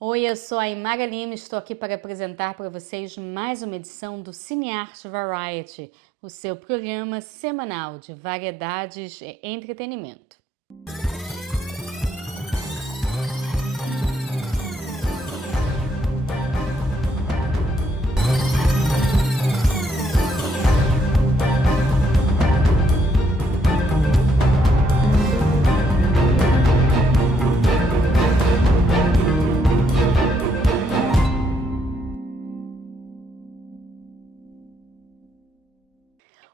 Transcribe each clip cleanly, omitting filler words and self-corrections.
Oi, eu sou a Imara Lima e estou aqui para apresentar para vocês mais uma edição do CineArt Variety, o seu programa semanal de variedades e entretenimento.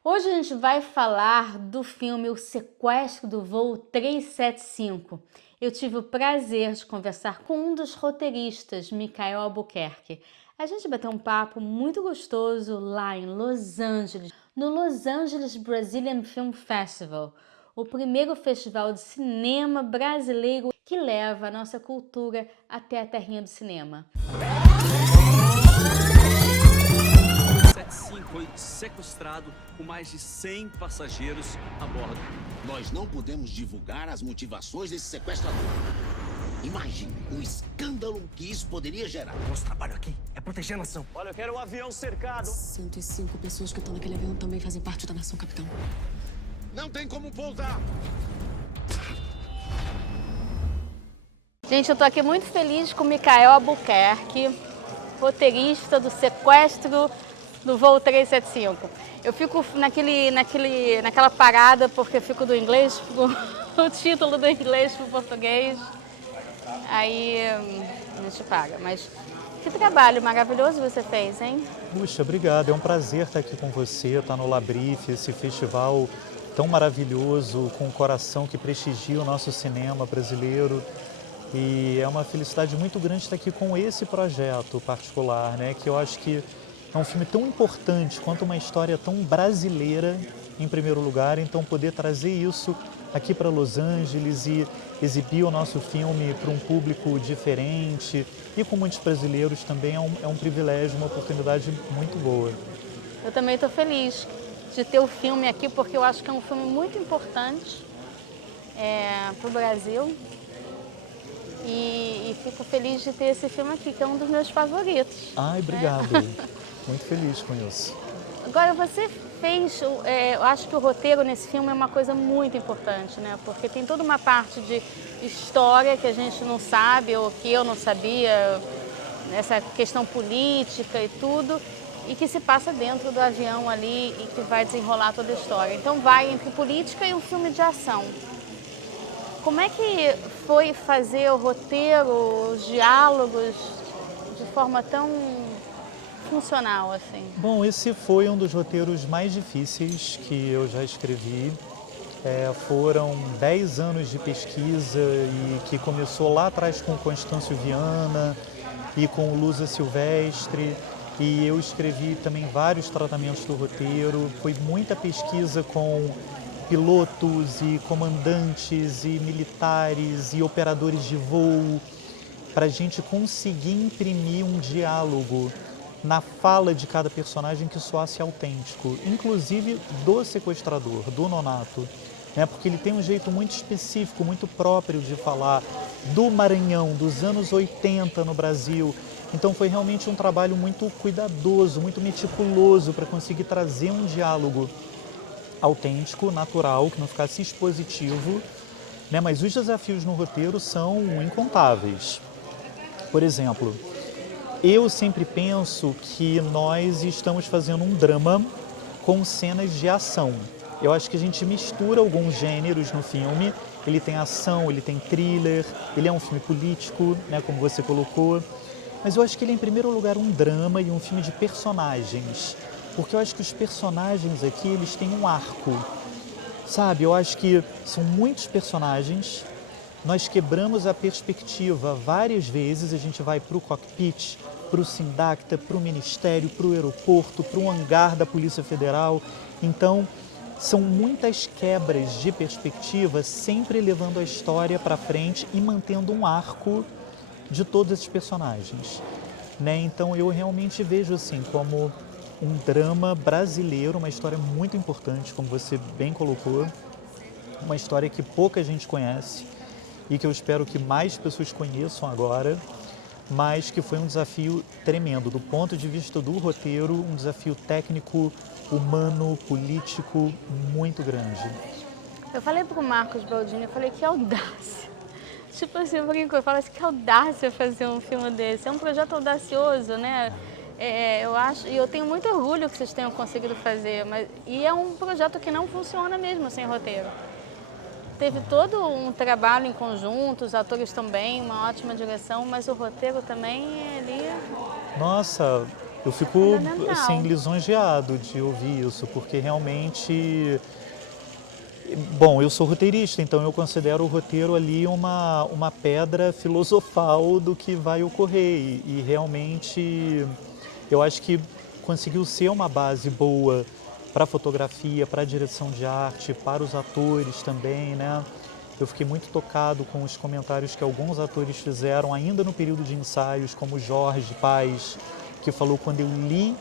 Hoje a gente vai falar do filme O Sequestro do Voo 375. Eu tive o prazer de conversar com um dos roteiristas, Michael Albuquerque. A gente bateu um papo muito gostoso lá em Los Angeles, no Los Angeles Brazilian Film Festival, o primeiro festival de cinema brasileiro que leva a nossa cultura até a terrinha do cinema. 75 foi sequestrado com mais de 100 passageiros a bordo. Nós não podemos divulgar as motivações desse sequestrador. Imagine o escândalo que isso poderia gerar. Nosso trabalho aqui é proteger a nação. Olha, eu quero um avião cercado. 105 pessoas que estão naquele avião também fazem parte da nação, capitão. Não tem como pousar. Gente, eu tô aqui muito feliz com o Michael Albuquerque, roteirista do Sequestro do Voo 375. Eu fico naquela parada porque eu fico do inglês, o título do inglês pro português, aí a gente paga. Mas que trabalho maravilhoso você fez, hein? Puxa, obrigado. É um prazer estar aqui com você, estar no Labrife, esse festival tão maravilhoso, com um coração que prestigia o nosso cinema brasileiro. E é uma felicidade muito grande estar aqui com esse projeto particular, né? Que eu acho que é um filme tão importante quanto uma história tão brasileira, em primeiro lugar. Então, poder trazer isso aqui para Los Angeles e exibir o nosso filme para um público diferente e com muitos brasileiros também é um privilégio, uma oportunidade muito boa. Eu também estou feliz de ter o filme aqui porque eu acho que é um filme muito importante para o Brasil. E fico feliz de ter esse filme aqui, que é um dos meus favoritos. Ai, obrigado. Muito feliz com isso. Agora, você fez, eu acho que o roteiro nesse filme é uma coisa muito importante, né? Porque tem toda uma parte de história que a gente não sabe, ou que eu não sabia, essa questão política e tudo, e que se passa dentro do avião ali e que vai desenrolar toda a história. Então vai entre política e um filme de ação. Como é que foi fazer o roteiro, os diálogos de forma tão funcional assim? Bom, esse foi um dos roteiros mais difíceis que eu já escrevi. Foram 10 anos de pesquisa e que começou lá atrás com o Constâncio Viana e com o Lusa Silvestre. E eu escrevi também vários tratamentos do roteiro. Foi muita pesquisa com pilotos e comandantes e militares e operadores de voo para a gente conseguir imprimir um diálogo na fala de cada personagem que soasse autêntico, inclusive do sequestrador, do Nonato, né? Porque ele tem um jeito muito específico, muito próprio de falar do Maranhão, dos anos 80 no Brasil. Então foi realmente um trabalho muito cuidadoso, muito meticuloso para conseguir trazer um diálogo autêntico, natural, que não ficasse expositivo, né? Mas os desafios no roteiro são incontáveis. Por exemplo, eu sempre penso que nós estamos fazendo um drama com cenas de ação. Eu acho que a gente mistura alguns gêneros no filme. Ele tem ação, ele tem thriller, ele é um filme político, né, como você colocou. Mas eu acho que ele é, em primeiro lugar, um drama e um filme de personagens. Porque eu acho que os personagens aqui, eles têm um arco, sabe? Eu acho que são muitos personagens, nós quebramos a perspectiva várias vezes, a gente vai para o cockpit, para o Sindacta, para o Ministério, para o aeroporto, para o hangar da Polícia Federal. Então, são muitas quebras de perspectiva, sempre levando a história para frente e mantendo um arco de todos esses personagens, né? Então, eu realmente vejo assim como um drama brasileiro, uma história muito importante, como você bem colocou, uma história que pouca gente conhece e que eu espero que mais pessoas conheçam agora, mas que foi um desafio tremendo. Do ponto de vista do roteiro, um desafio técnico, humano, político muito grande. Eu falei pro Marcos Baldini, eu falei, que audácia. Tipo assim, eu brinco, eu falo assim, que audácia fazer um filme desse. É um projeto audacioso, né? Eu acho, e eu tenho muito orgulho que vocês tenham conseguido fazer, e é um projeto que não funciona mesmo sem roteiro. Teve todo um trabalho em conjunto, os atores também, uma ótima direção, mas o roteiro também, ele... Nossa, eu fico fundamental. assim, lisonjeado de ouvir isso, porque realmente... Bom, eu sou roteirista, então eu considero o roteiro ali uma pedra filosofal do que vai ocorrer. E realmente eu acho que conseguiu ser uma base boa para a fotografia, para a direção de arte, para os atores também, né? Eu fiquei muito tocado com os comentários que alguns atores fizeram ainda no período de ensaios, como o Jorge Paz, que falou: quando eu li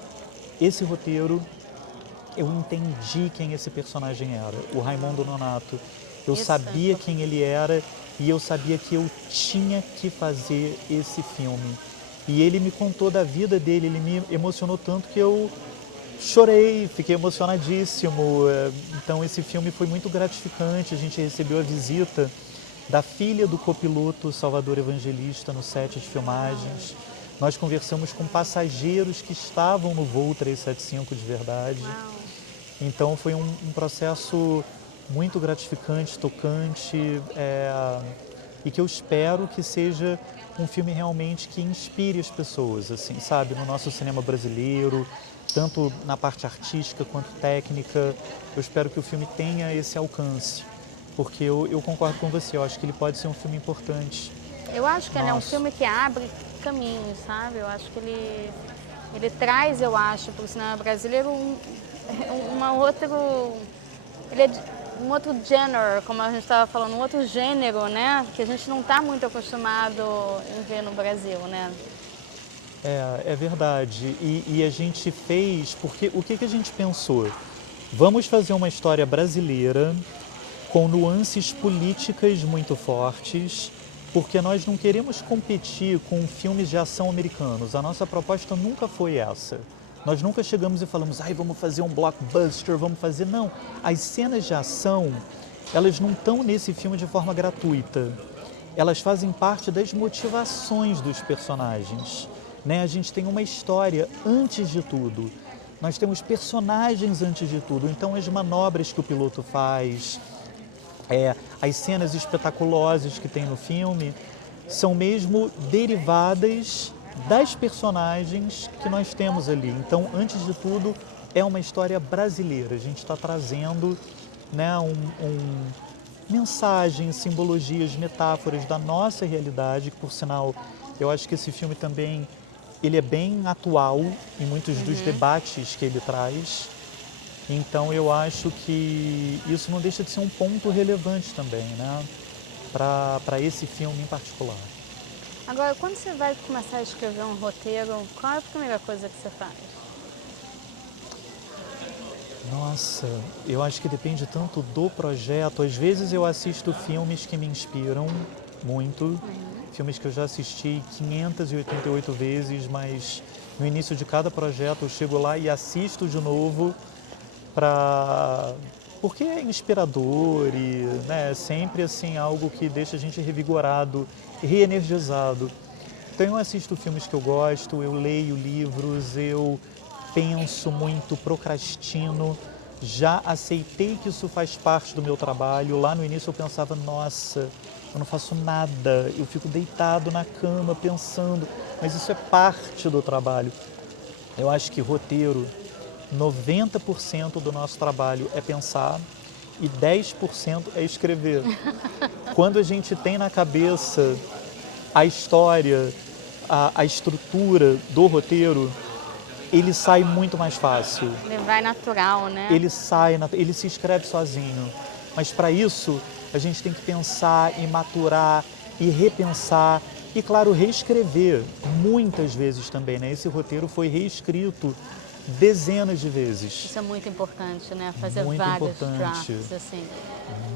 esse roteiro, eu entendi quem esse personagem era, o Raimundo Nonato. Eu sabia quem ele era e eu sabia que eu tinha que fazer esse filme. E ele me contou da vida dele, ele me emocionou tanto que eu chorei, fiquei emocionadíssimo. Então esse filme foi muito gratificante, a gente recebeu a visita da filha do copiloto Salvador Evangelista no set de filmagens. Nós conversamos com passageiros que estavam no voo 375 de verdade. Uau. Então foi um processo muito gratificante, tocante, e que eu espero que seja um filme realmente que inspire as pessoas, assim, sabe, no nosso cinema brasileiro, tanto na parte artística quanto técnica. Eu espero que o filme tenha esse alcance, porque eu concordo com você, eu acho que ele pode ser um filme importante. Eu acho que ele é um filme que abre caminhos, sabe? Eu acho que ele traz, eu acho, para o cinema brasileiro ele é um outro gênero, como a gente estava falando, um outro gênero, né? Que a gente não está muito acostumado em ver no Brasil, né? É verdade. E a gente fez, porque o que a gente pensou? Vamos fazer uma história brasileira com nuances políticas muito fortes, porque nós não queremos competir com filmes de ação americanos. A nossa proposta nunca foi essa. Nós nunca chegamos e falamos, vamos fazer um blockbuster, vamos fazer... Não, as cenas de ação, elas não estão nesse filme de forma gratuita. Elas fazem parte das motivações dos personagens, né? A gente tem uma história antes de tudo. Nós temos personagens antes de tudo. Então, as manobras que o piloto faz, as cenas espetaculosas que tem no filme, são mesmo derivadas das personagens que nós temos ali. Então, antes de tudo, é uma história brasileira. A gente está trazendo, né, mensagens, simbologias, metáforas da nossa realidade, que, por sinal, eu acho que esse filme também ele é bem atual em muitos dos debates que ele traz. Então, eu acho que isso não deixa de ser um ponto relevante também, né, para esse filme em particular. Agora, quando você vai começar a escrever um roteiro, qual é a primeira coisa que você faz? Nossa, eu acho que depende tanto do projeto. Às vezes eu assisto filmes que me inspiram muito, filmes que eu já assisti 588 vezes, mas no início de cada projeto eu chego lá e assisto de novo porque é inspirador e, né, sempre assim, algo que deixa a gente revigorado, reenergizado. Então eu assisto filmes que eu gosto, eu leio livros, eu penso muito, procrastino. Já aceitei que isso faz parte do meu trabalho. Lá no início eu pensava, nossa, eu não faço nada, eu fico deitado na cama pensando, mas isso é parte do trabalho. Eu acho que roteiro, 90% do nosso trabalho é pensar e 10% é escrever. Quando a gente tem na cabeça a história, a estrutura do roteiro, ele sai muito mais fácil. Ele vai natural, né? Ele se escreve sozinho. Mas para isso, a gente tem que pensar e maturar e repensar e, claro, reescrever muitas vezes também, né? Esse roteiro foi reescrito dezenas de vezes. Isso é muito importante, né? Fazer muito vários importante. drafts, assim.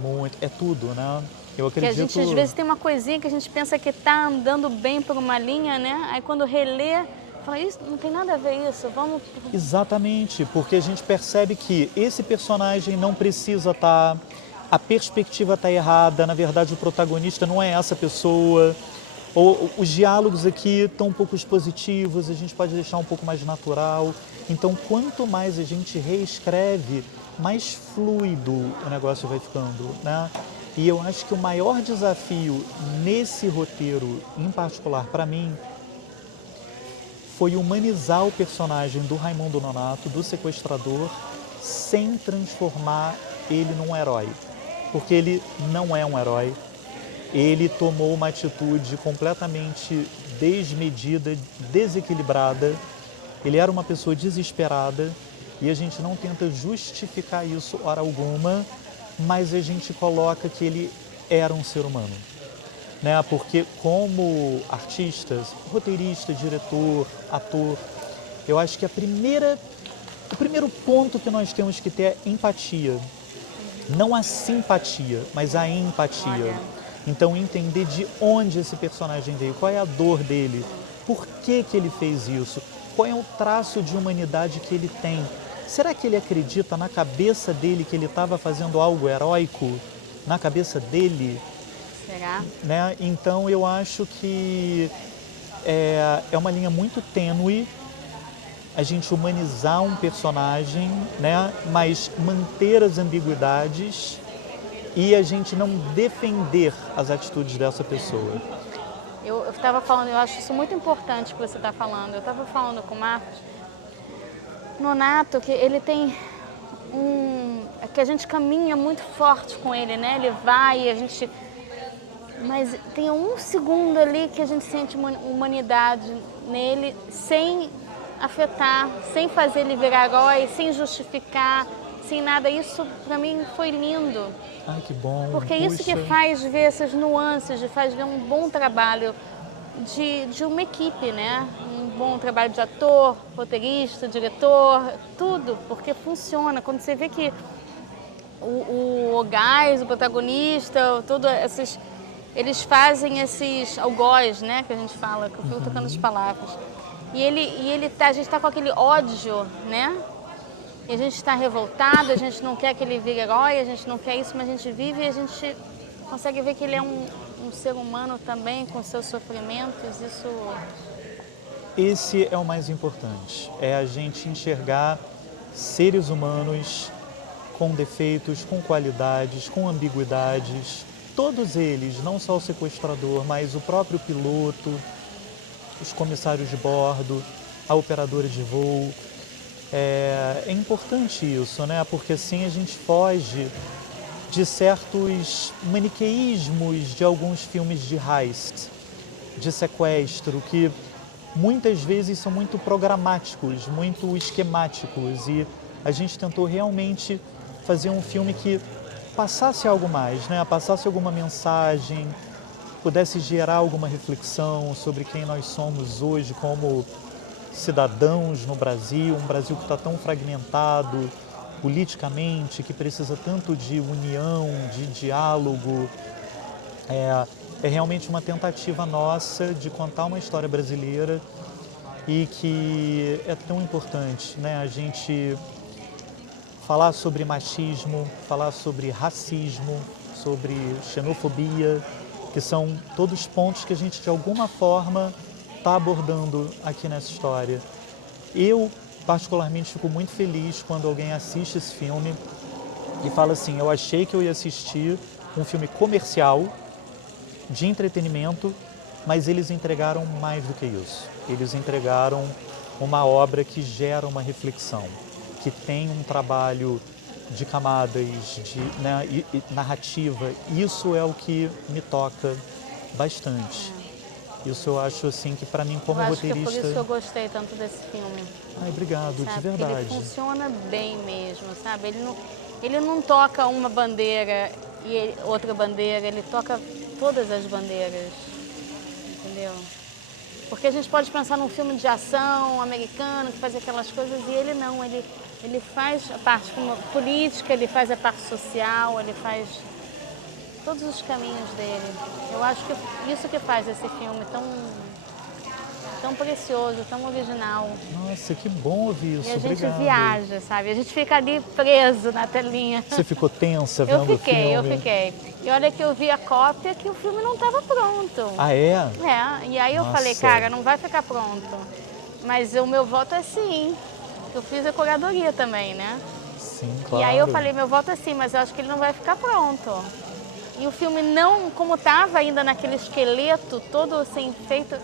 Muito, é tudo, né? Eu Que acredito... a gente, às vezes, tem uma coisinha que a gente pensa que tá andando bem por uma linha, né? Aí quando relê, fala, isso não tem nada a ver isso, vamos... Exatamente, porque a gente percebe que esse personagem não precisa estar... A perspectiva está errada, na verdade o protagonista não é essa pessoa. Ou os diálogos aqui estão um pouco expositivos, a gente pode deixar um pouco mais natural. Então, quanto mais a gente reescreve, mais fluido o negócio vai ficando, né? E eu acho que o maior desafio nesse roteiro, em particular para mim, foi humanizar o personagem do Raimundo Nonato, do sequestrador, sem transformar ele num herói. Porque ele não é um herói. Ele tomou uma atitude completamente desmedida, desequilibrada. Ele era uma pessoa desesperada e a gente não tenta justificar isso hora alguma, mas a gente coloca que ele era um ser humano, né? Porque como artistas, roteirista, diretor, ator, eu acho que o primeiro ponto que nós temos que ter é empatia. Não a simpatia, mas a empatia. Olha. Então entender de onde esse personagem veio, qual é a dor dele, por que ele fez isso, qual é o traço de humanidade que ele tem. Será que ele acredita na cabeça dele que ele estava fazendo algo heróico? Na cabeça dele? Será? Né? Então eu acho que é uma linha muito tênue a gente humanizar um personagem, né? Mas manter as ambiguidades e a gente não defender as atitudes dessa pessoa. Eu estava falando, eu acho isso muito importante que você está falando. Eu estava falando com o Marcos Nonato, que ele tem que a gente caminha muito forte com ele, né? Ele vai, a gente... Mas tem um segundo ali que a gente sente humanidade nele, sem afetar, sem fazer ele virar herói, sem justificar, sem nada. Isso, para mim, foi lindo. Ai, que bom. Porque é isso que faz ver essas nuances, faz ver um bom trabalho de uma equipe, né? Um bom trabalho de ator, roteirista, diretor, tudo, porque funciona. Quando você vê que o Gás, o protagonista, todos esses, eles fazem esses algoz, né? Que a gente fala, que eu fico tocando as palavras. E a gente está com aquele ódio, né? E a gente está revoltado, a gente não quer que ele vire herói, a gente não quer isso, mas a gente vive e a gente consegue ver que ele é um ser humano também, com seus sofrimentos. Isso... Esse é o mais importante, é a gente enxergar seres humanos com defeitos, com qualidades, com ambiguidades. Todos eles, não só o sequestrador, mas o próprio piloto, os comissários de bordo, a operadora de voo. É importante isso, né? Porque assim a gente foge de certos maniqueísmos de alguns filmes de heist, de sequestro, que muitas vezes são muito programáticos, muito esquemáticos. E a gente tentou realmente fazer um filme que passasse algo mais, né? Passasse alguma mensagem, pudesse gerar alguma reflexão sobre quem nós somos hoje como cidadãos no Brasil, um Brasil que está tão fragmentado politicamente, que precisa tanto de união, de diálogo. É realmente uma tentativa nossa de contar uma história brasileira e que é tão importante, né? A gente falar sobre machismo, falar sobre racismo, sobre xenofobia, que são todos pontos que a gente de alguma forma está abordando aqui nessa história. Eu, particularmente, fico muito feliz quando alguém assiste esse filme e fala assim, eu achei que eu ia assistir um filme comercial, de entretenimento, mas eles entregaram mais do que isso. Eles entregaram uma obra que gera uma reflexão, que tem um trabalho de camadas, né, e narrativa. Isso é o que me toca bastante. Isso eu acho assim que para mim como roteirista... Acho que é por isso que eu gostei tanto desse filme. Ai, obrigado, sabe? de verdade. Ele funciona bem mesmo, sabe? Ele não toca uma bandeira e outra bandeira, ele toca todas as bandeiras, entendeu? Porque a gente pode pensar num filme de ação americano que faz aquelas coisas e ele não, ele faz a parte política, ele faz a parte social, ele faz todos os caminhos dele. Eu acho que isso que faz esse filme tão precioso, tão original. Nossa, que bom ouvir isso, E a gente obrigado. viaja, sabe? A gente fica ali preso na telinha. Você ficou tensa vendo o filme? Eu fiquei. E olha que eu vi a cópia que o filme não estava pronto. Ah, é? É, e aí eu Nossa. falei, cara, não vai ficar pronto. Mas o meu voto é sim. Eu fiz a curadoria também, né? Sim, claro. E aí eu falei, meu voto é sim, mas eu acho que ele não vai ficar pronto. E o filme não, como estava ainda naquele esqueleto todo assim, feito,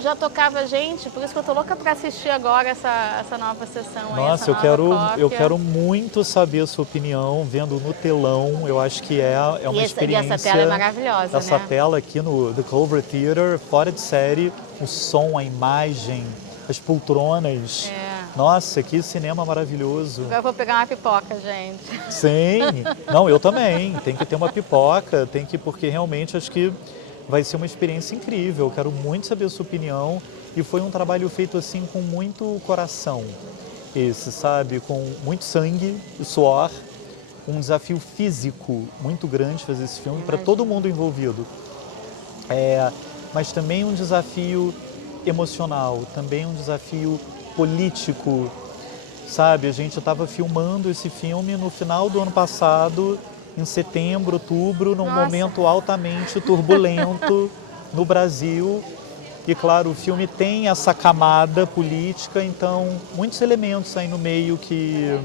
já tocava a gente, por isso que eu tô louca para assistir agora essa nova sessão. Nossa, aí, essa nova eu cópia. quero muito saber a sua opinião, vendo no telão. Eu acho que é uma experiência. E essa tela é maravilhosa, Essa né? tela aqui no The Clover Theater, fora de série, o som, a imagem, as poltronas. É. Nossa, que cinema maravilhoso. Agora eu vou pegar uma pipoca, gente. Sim, não, eu também. Tem que ter uma pipoca, porque realmente acho que vai ser uma experiência incrível. Eu quero muito saber a sua opinião. E foi um trabalho feito assim com muito coração, esse, sabe? Com muito sangue e suor. Um desafio físico muito grande fazer esse filme para todo mundo envolvido. Mas também um desafio emocional, também um desafio político, sabe? A gente estava filmando esse filme no final do ano passado, em setembro, outubro, num Nossa. momento altamente turbulento no Brasil. E claro, o filme tem essa camada política, então muitos elementos aí no meio que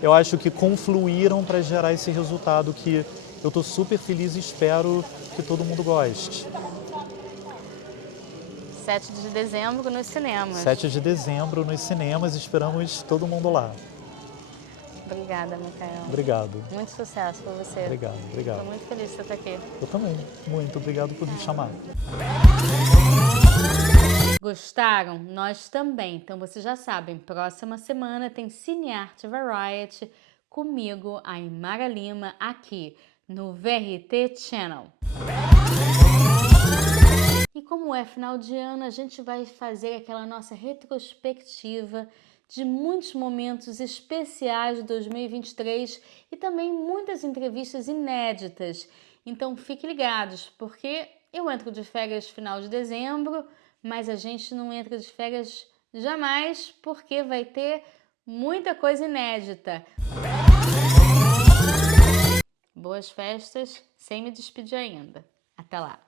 eu acho que confluíram para gerar esse resultado que eu estou super feliz e espero que todo mundo goste. 7 de dezembro nos cinemas. 7 de dezembro nos cinemas, esperamos todo mundo lá. Obrigada, Micael. Obrigado. Muito sucesso para você. Obrigado, obrigado. Estou muito feliz de você estar aqui. Eu também. Muito obrigado por me chamar. Gostaram? Nós também. Então vocês já sabem, próxima semana tem Cinearte Variety comigo, a Imara Lima, aqui no VRT Channel. E como é final de ano, a gente vai fazer aquela nossa retrospectiva de muitos momentos especiais de 2023 e também muitas entrevistas inéditas. Então fiquem ligados, porque eu entro de férias final de dezembro, mas a gente não entra de férias jamais, porque vai ter muita coisa inédita. Boas festas, sem me despedir ainda. Até lá!